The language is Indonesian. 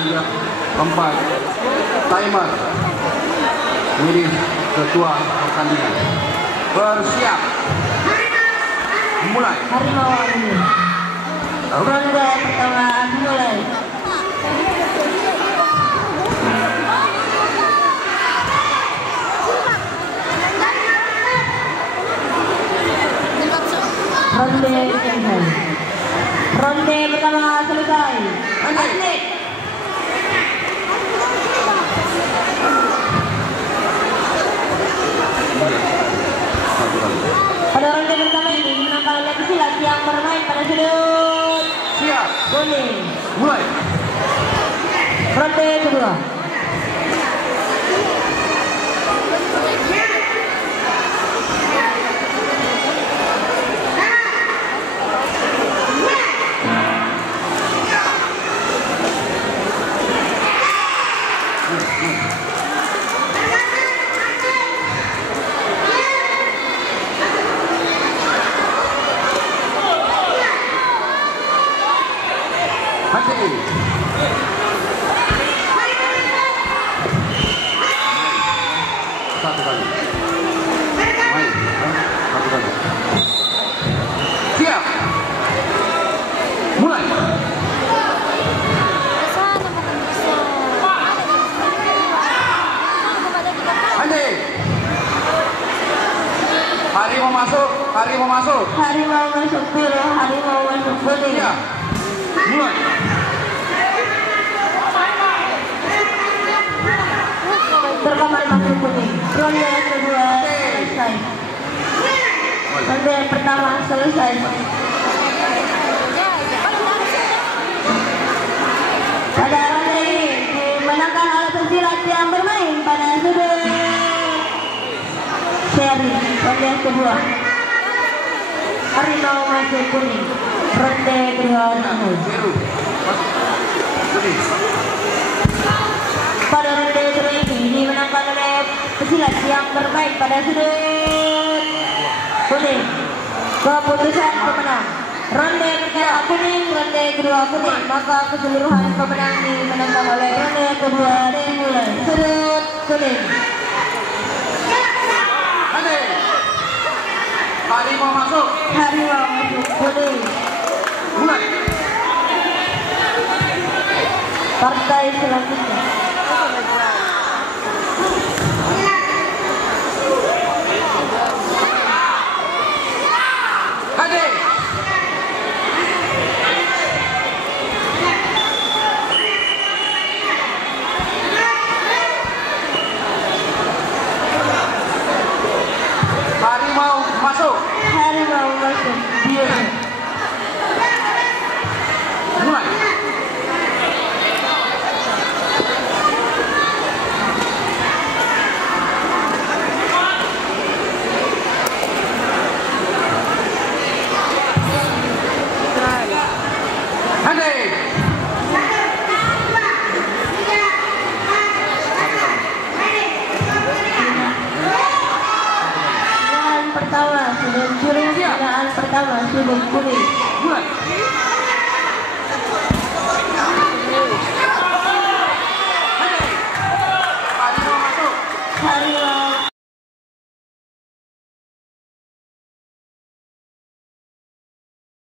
3, 4. Timer. Ini ketua pertandingan. Bersiap. Mulai. Harimau ini. Ronde pertama mulai. Ronde selesai. Ronde pertama selesai. Atlet. Pada ronde pertama ini menangkan oleh pesilat yang bermain pada sudut. Siap. Kuning. Mulai. Ronde kedua. Satu kali. Main. Satu kali. Siap. Mulai. Andi. Harimau masuk. Harimau masuk. Harimau masuk biru. Harimau masuk kuning. Siap. Mulai. Terkamar masuk kuning. Ronde kedua selesai. Ronde pertama selesai. Pada ronde ini dimenangkan oleh pesilat yang bermain pada sudut seri. Ronde kedua. Harimau masuk kuning. Ronde kedua dimulai. Biru. Kuning. Pada ronde kedua ini dimenangkan oleh pesilat yang bermain pada sudut kuning. Keputusan pemenang ronde pertama kuning, ronde kedua kuning. Maka keseluruhan pemenang dimenangkan oleh ronde kedua dimulai sudut kuning. Andi. Harimau masuk. Harimau masuk kuning. Mulai. Partai selanjutnya. Andi. Harimau masuk. Harimau masuk biru. Mulai. Andi. Binaan pertama sudut biru. Binaan pertama sudut kuning.